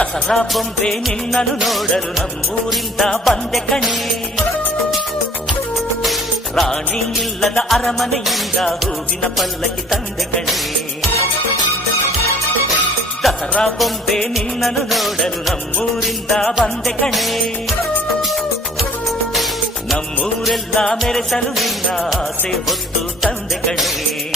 ದಸರಾ ಬೊಂಬೆ ನಿನ್ನನ್ನು ನೋಡಲು ನಮ್ಮೂರಿಂದ ಬಂದೆ ಕಣೆ. ರಾಣಿ ಇಲ್ಲದ ಅರಮನೆಯಿಂದ ಹೂವಿನ ಪಲ್ಲಕ್ಕಿ ತಂದೆ ಕಣೆ. ದಸರಾ ಬೊಂಬೆ ನಿನ್ನನ್ನು ನೋಡಲು ನಮ್ಮೂರಿಂದ ಬಂದೆ ಕಣೆ. ನಮ್ಮೂರೆಲ್ಲ ಮೆರೆಸಲು ನಿನ್ನ ಆಸೆ ಹೊತ್ತು ತಂದೆ ಕಣೆ.